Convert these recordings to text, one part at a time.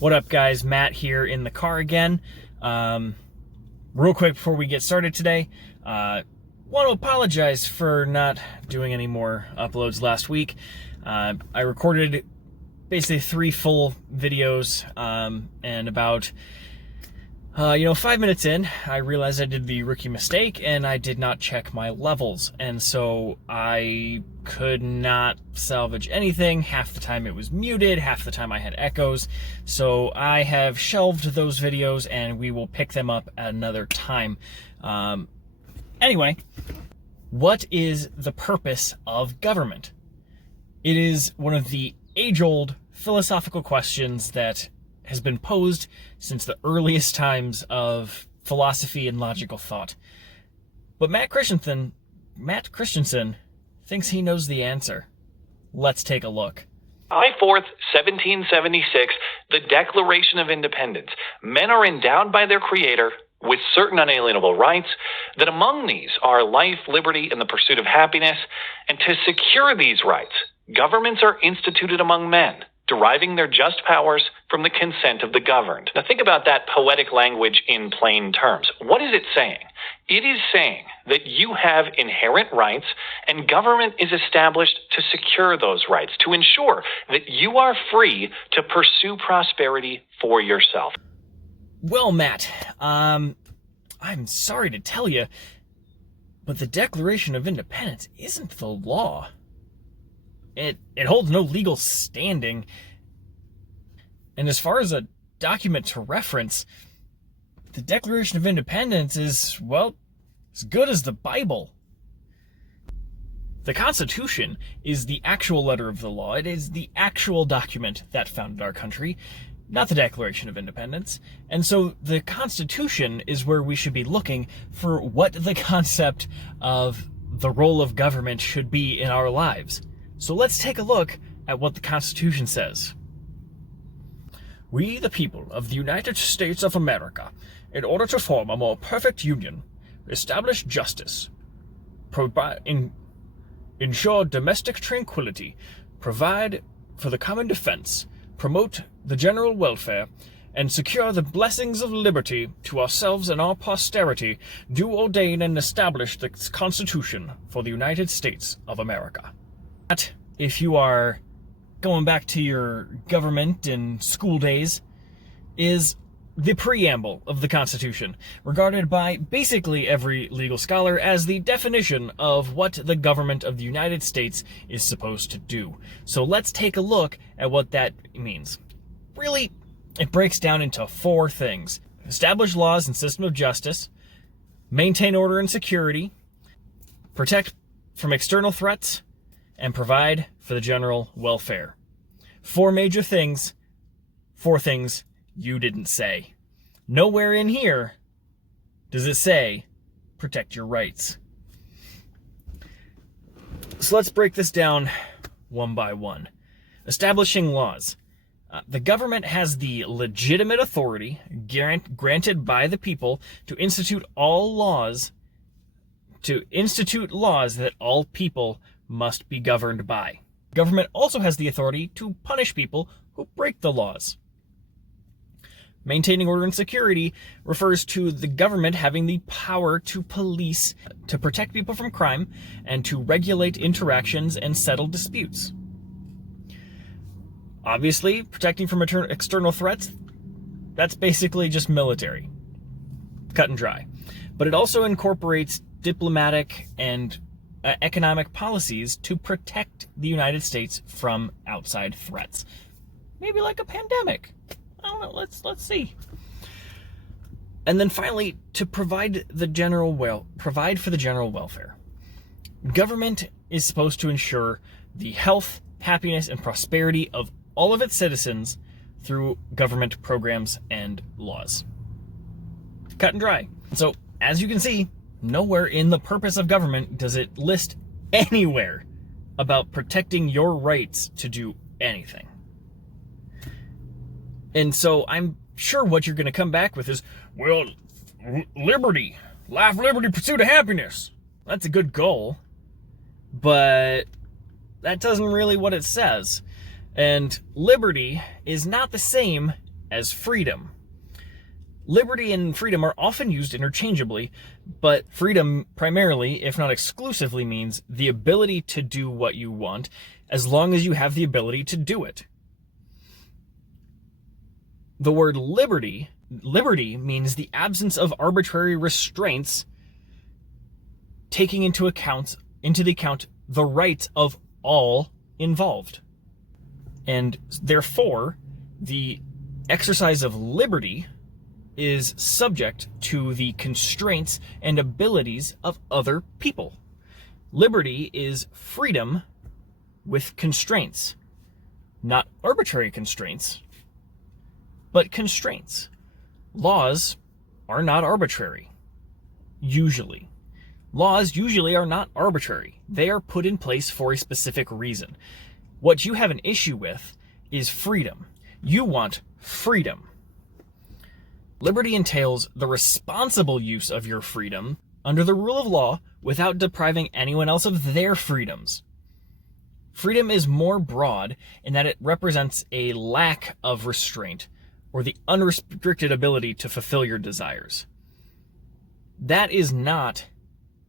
What up, guys? Matt here in the car again. Real quick before we get started today, want to apologize for not doing any more uploads last week. I recorded basically 3 full videos, and about 5 minutes in, I realized I did the rookie mistake and I did not check my levels, and so I could not salvage anything. Half the time it was muted, half the time I had echoes, so I have shelved those videos and we will pick them up at another time. Anyway, what is the purpose of government? It is one of the age-old philosophical questions that has been posed since the earliest times of philosophy and logical thought. But Matt Christiansen thinks he knows the answer. Let's take a look. July 4th, 1776, the Declaration of Independence. Men are endowed by their Creator with certain unalienable rights, that among these are life, liberty, and the pursuit of happiness. And to secure these rights, governments are instituted among men, deriving their just powers from the consent of the governed. Now think about that poetic language in plain terms. What is it saying? It is saying that you have inherent rights, and government is established to secure those rights, to ensure that you are free to pursue prosperity for yourself. Well, Matt, I'm sorry to tell you, but the Declaration of Independence isn't the law. It holds no legal standing. And as far as a document to reference, the Declaration of Independence is, well, as good as the Bible. The Constitution is the actual letter of the law. It is the actual document that founded our country, not the Declaration of Independence. And so the Constitution is where we should be looking for what the concept of the role of government should be in our lives. So let's take a look at what the Constitution says. We, the people of the United States of America, in order to form a more perfect union, establish justice, ensure domestic tranquility, provide for the common defense, promote the general welfare, and secure the blessings of liberty to ourselves and our posterity, do ordain and establish the Constitution for the United States of America. If you are going back to your government and school days, is the Preamble of the Constitution, regarded by basically every legal scholar as the definition of what the government of the United States is supposed to do. So let's take a look at what that means. Really, it breaks down into 4 things: establish laws and system of justice, maintain order and security, protect from external threats, and provide for the general welfare. 4 major things, 4 things you didn't say. Nowhere in here does it say protect your rights. So let's break this down one by one. Establishing laws. The government has the legitimate authority granted by the people to institute laws that all people must be governed by. Government also has the authority to punish people who break the laws. Maintaining order and security refers to the government having the power to police, to protect people from crime, and to regulate interactions and settle disputes. Obviously, protecting from external threats, that's basically just military. Cut and dry. But it also incorporates diplomatic and economic policies to protect the United States from outside threats. Maybe like a pandemic. I don't know, let's see. And then finally, to provide for the general welfare. Government is supposed to ensure the health, happiness, and prosperity of all of its citizens through government programs and laws. Cut and dry. So, as you can see, nowhere in the purpose of government does it list anywhere about protecting your rights to do anything. And so I'm sure what you're going to come back with is, well, liberty, life, liberty, pursuit of happiness. That's a good goal, but that doesn't really what it says. And liberty is not the same as freedom. Liberty and freedom are often used interchangeably, but freedom primarily, if not exclusively, means the ability to do what you want as long as you have the ability to do it. The word liberty means the absence of arbitrary restraints, taking into account the rights of all involved. And therefore, the exercise of liberty is subject to the constraints and abilities of other people. Liberty is freedom with constraints. Not arbitrary constraints, but constraints. Laws are not arbitrary, usually. Laws usually are not arbitrary. They are put in place for a specific reason. What you have an issue with is freedom. You want freedom. Liberty entails the responsible use of your freedom under the rule of law without depriving anyone else of their freedoms. Freedom is more broad in that it represents a lack of restraint or the unrestricted ability to fulfill your desires. That is not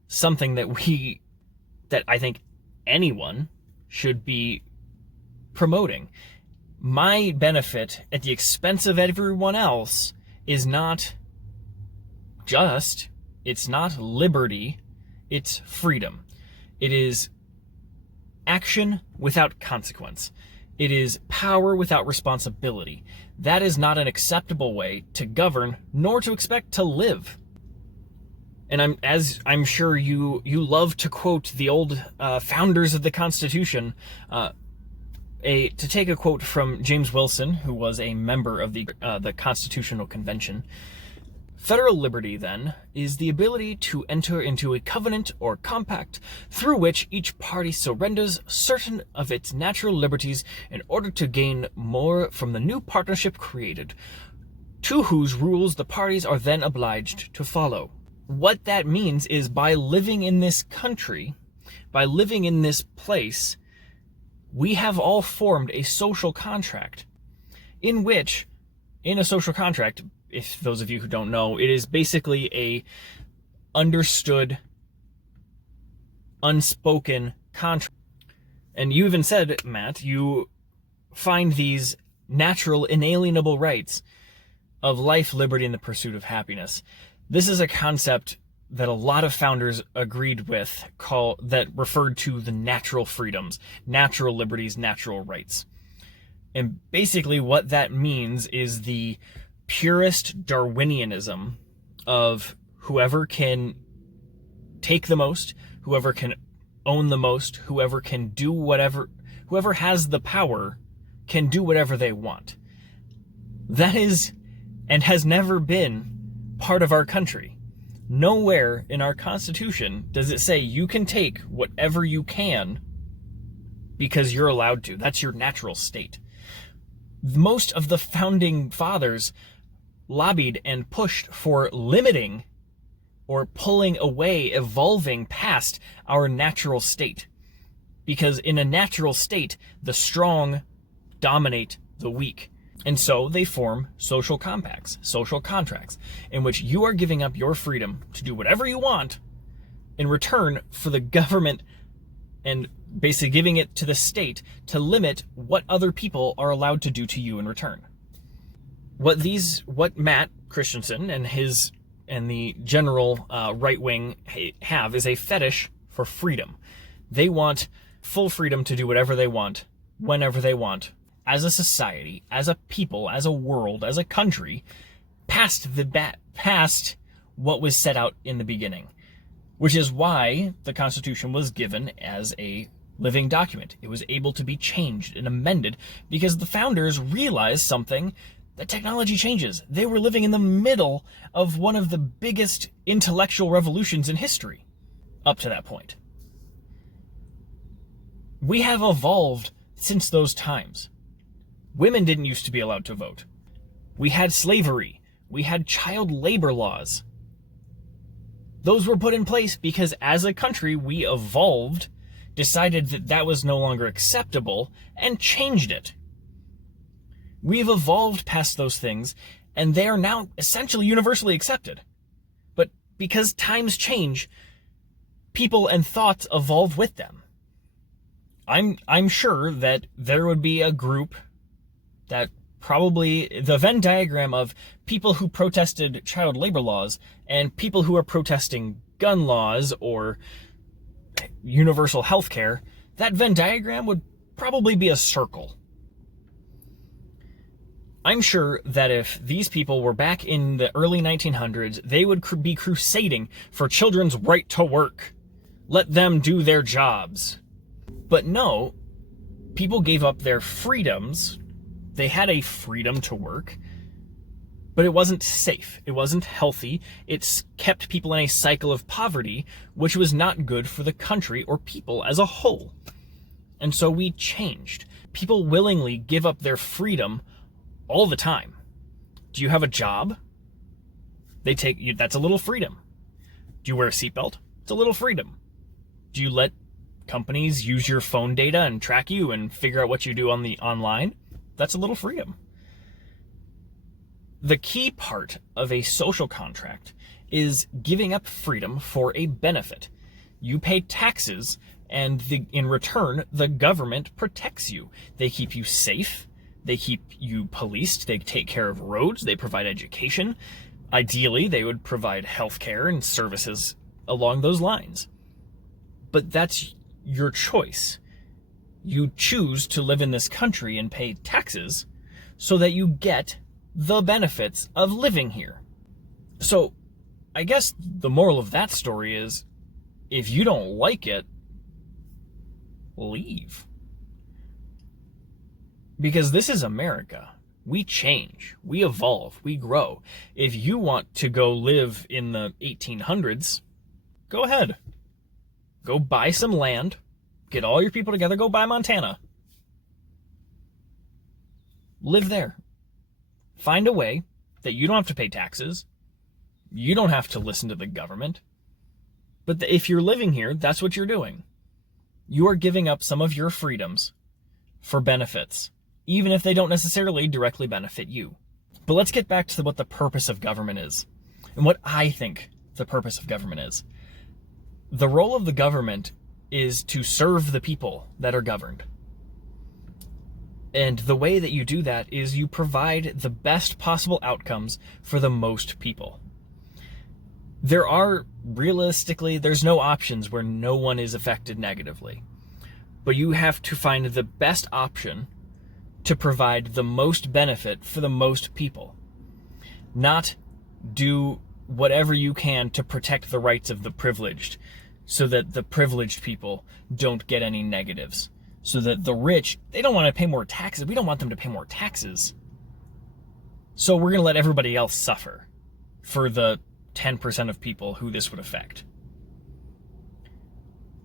something that I think anyone should be promoting. My benefit at the expense of everyone else is not it's not liberty, it's freedom. It is action without consequence. It is power without responsibility. That is not an acceptable way to govern, nor to expect to live. And I'm sure you love to quote the old founders of the Constitution. To take a quote from James Wilson, who was a member of the Constitutional Convention. Federal liberty, then, is the ability to enter into a covenant or compact through which each party surrenders certain of its natural liberties in order to gain more from the new partnership created, to whose rules the parties are then obliged to follow. What that means is by living in this country, by living in this place, we have all formed a social contract in which, in a social contract, if those of you who don't know, it is basically a understood, unspoken contract. And you even said, Matt, you find these natural, inalienable rights of life, liberty, and the pursuit of happiness. This is a concept that a lot of founders agreed with, that referred to the natural freedoms, natural liberties, natural rights. And basically what that means is the purest Darwinianism of whoever can take the most, whoever can own the most, whoever has the power can do whatever they want. That is, and has never been, part of our country. Nowhere in our Constitution does it say you can take whatever you can because you're allowed to. That's your natural state. Most of the founding fathers lobbied and pushed for limiting or pulling away, evolving past our natural state. Because in a natural state, the strong dominate the weak. And so they form social compacts, social contracts, in which you are giving up your freedom to do whatever you want in return for the government and basically giving it to the state to limit what other people are allowed to do to you in return. What Matt Christiansen and the general right wing have is a fetish for freedom. They want full freedom to do whatever they want, whenever they want, as a society, as a people, as a world, as a country, past what was set out in the beginning. Which is why the Constitution was given as a living document. It was able to be changed and amended because the founders realized something, that technology changes. They were living in the middle of one of the biggest intellectual revolutions in history up to that point. We have evolved since those times. Women didn't used to be allowed to vote. We had slavery. We had child labor laws. Those were put in place because as a country, we evolved, decided that that was no longer acceptable, and changed it. We've evolved past those things, and they are now essentially universally accepted. But because times change, people and thoughts evolve with them. I'm sure that there would be a group that probably, the Venn diagram of people who protested child labor laws and people who are protesting gun laws or universal health care, that Venn diagram would probably be a circle. I'm sure that if these people were back in the early 1900s, they would be crusading for children's right to work. Let them do their jobs. But no, people gave up their freedoms. They had a freedom to work, but it wasn't safe. It wasn't healthy. It's kept people in a cycle of poverty, which was not good for the country or people as a whole. And so we changed. People willingly give up their freedom all the time. Do you have a job? They take you. That's a little freedom. Do you wear a seatbelt? It's a little freedom. Do you let companies use your phone data and track you and figure out what you do on the online? That's a little freedom. The key part of a social contract is giving up freedom for a benefit. You pay taxes, and in return, the government protects you. They keep you safe. They keep you policed. They take care of roads. They provide education. Ideally, they would provide health care and services along those lines. But that's your choice. You choose to live in this country and pay taxes so that you get the benefits of living here. So I guess the moral of that story is, if you don't like it, leave. Because this is America. We change, we evolve, we grow. If you want to go live in the 1800s, go ahead. Go buy some land, get all your people together, go buy Montana. Live there. Find a way that you don't have to pay taxes. You don't have to listen to the government. But if you're living here, that's what you're doing. You are giving up some of your freedoms for benefits, even if they don't necessarily directly benefit you. But let's get back to what the purpose of government is, and what I think the purpose of government is. The role of the government is to serve the people that are governed. And the way that you do that is you provide the best possible outcomes for the most people. There's no options where no one is affected negatively. But you have to find the best option to provide the most benefit for the most people. Not do whatever you can to protect the rights of the privileged, so that the privileged people don't get any negatives. So that the rich, they don't want to pay more taxes. We don't want them to pay more taxes. So we're going to let everybody else suffer for the 10% of people who this would affect.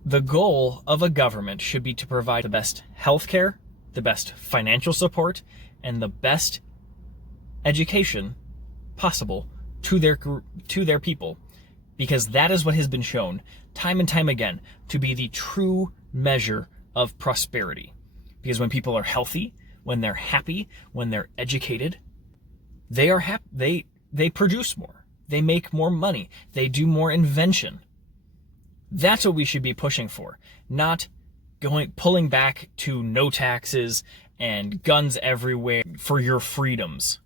The goal of a government should be to provide the best healthcare, the best financial support, and the best education possible to their people, because that is what has been shown time and time again to be the true measure of prosperity. Because when people are healthy, when they're happy, when they're educated, they are happy. They produce more. They make more money. They do more invention. That's what we should be pushing for, not pulling back to no taxes and guns everywhere for your freedoms.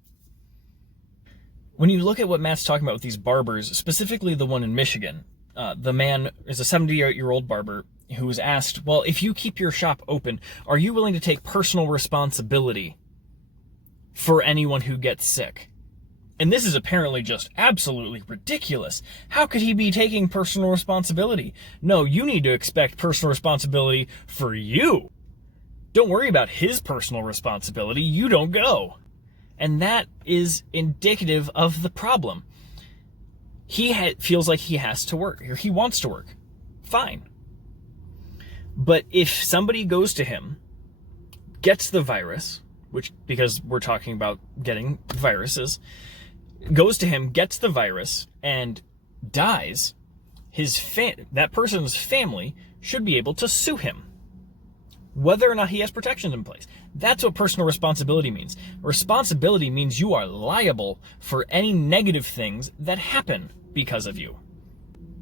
When you look at what Matt's talking about with these barbers, specifically the one in Michigan, the man is a 78-year-old barber who was asked, well, if you keep your shop open, are you willing to take personal responsibility for anyone who gets sick? And this is apparently just absolutely ridiculous. How could he be taking personal responsibility? No, you need to expect personal responsibility for you. Don't worry about his personal responsibility. You don't go. And that is indicative of the problem. He feels like he has to work, or he wants to work. Fine. But if somebody goes to him, gets the virus, because we're talking about getting viruses, goes to him, gets the virus, and dies, that person's family should be able to sue him. whether or not he has protections in place. That's what personal responsibility means. Responsibility means you are liable for any negative things that happen because of you.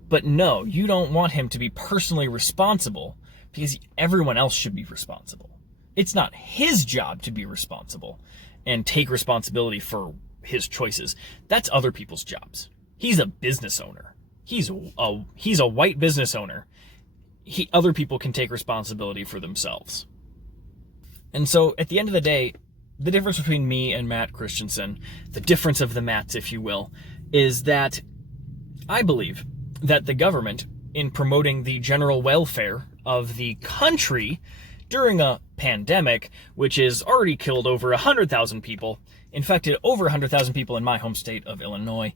But no, you don't want him to be personally responsible because everyone else should be responsible. It's not his job to be responsible and take responsibility for his choices. That's other people's jobs. He's a business owner. He's a white business owner. Other people can take responsibility for themselves. And so at the end of the day, the difference between me and Matt Christiansen, the difference of the Matts, if you will, is that I believe that the government, in promoting the general welfare of the country during a pandemic, which has already killed over 100,000 people, infected over 100,000 people in my home state of Illinois,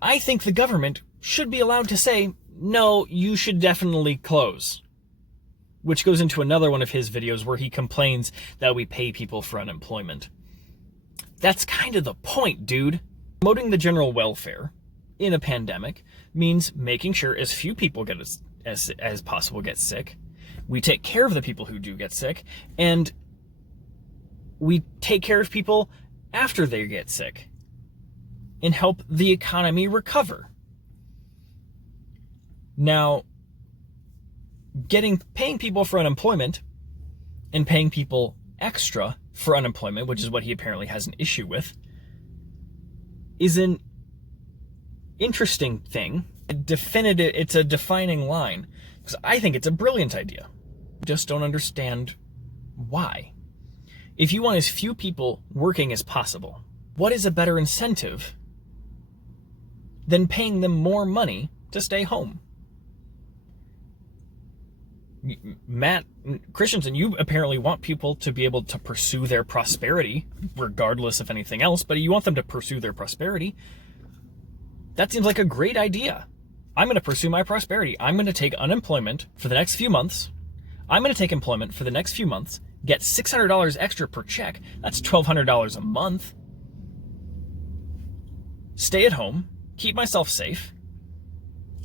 I think the government should be allowed to say, no, you should definitely close. Which goes into another one of his videos where he complains that we pay people for unemployment. That's kind of the point, dude. Promoting the general welfare in a pandemic means making sure as few people get as possible get sick. We take care of the people who do get sick, and we take care of people after they get sick and help the economy recover. Now, paying people for unemployment and paying people extra for unemployment, which is what he apparently has an issue with, is an interesting thing. It's a defining line, because I think it's a brilliant idea. I just don't understand why. If you want as few people working as possible, what is a better incentive than paying them more money to stay home? Matt Christiansen, you apparently want people to be able to pursue their prosperity, regardless of anything else, but you want them to pursue their prosperity. That seems like a great idea. I'm going to pursue my prosperity. I'm going to take unemployment for the next few months. I'm going to take employment for the next few months, get $600 extra per check. That's $1,200 a month. Stay at home, keep myself safe,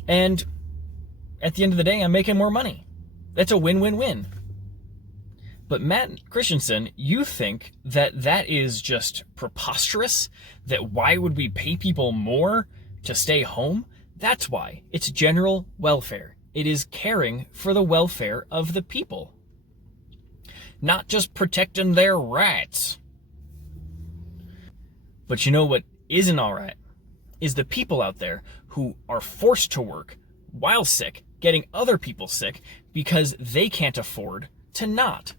and at the end of the day, I'm making more money. That's a win-win-win. But Matt Christiansen, you think that that is just preposterous? That why would we pay people more to stay home? That's why. It's general welfare. It is caring for the welfare of the people. Not just protecting their rights. But you know what isn't all right? Is the people out there who are forced to work while sick, getting other people sick because they can't afford to not.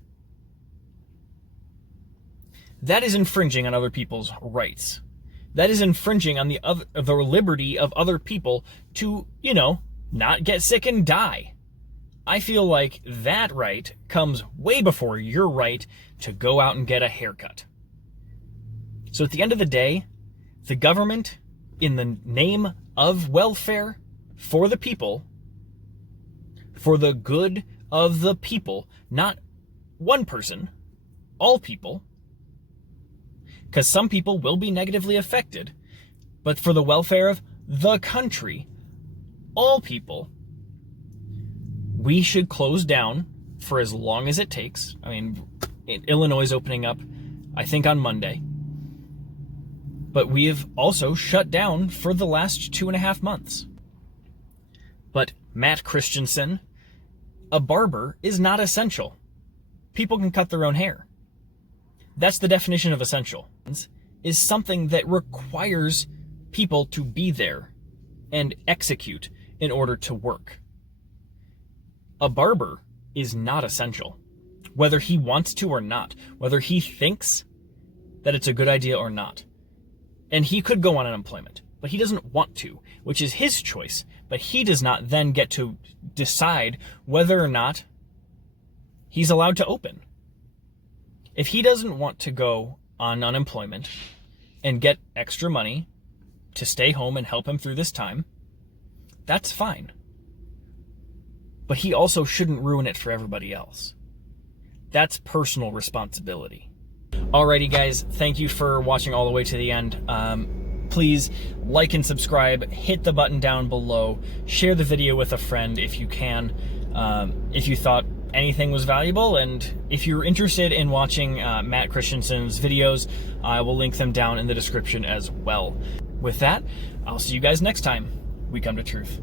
That is infringing on other people's rights. That is infringing on the liberty of other people to, not get sick and die. I feel like that right comes way before your right to go out and get a haircut. So at the end of the day, the government, in the name of welfare for the people, for the good of the people, not one person, all people, because some people will be negatively affected, but for the welfare of the country, all people, we should close down for as long as it takes. I mean, Illinois is opening up, I think, on Monday. But we have also shut down for the last 2.5 months. But Matt Christiansen, a barber is not essential. People can cut their own hair. That's the definition of essential. Is something that requires people to be there and execute in order to work. A barber is not essential, whether he wants to or not, whether he thinks that it's a good idea or not. And he could go on unemployment, but he doesn't want to, which is his choice. But he does not then get to decide whether or not he's allowed to open. If he doesn't want to go on unemployment and get extra money to stay home and help him through this time, that's fine. But he also shouldn't ruin it for everybody else. That's personal responsibility. Alrighty, guys, thank you for watching all the way to the end. Please like and subscribe, hit the button down below, share the video with a friend if you can. If you thought anything was valuable. And if you're interested in watching Matt Christiansen's videos, I will link them down in the description as well. With that, I'll see you guys next time we come to truth.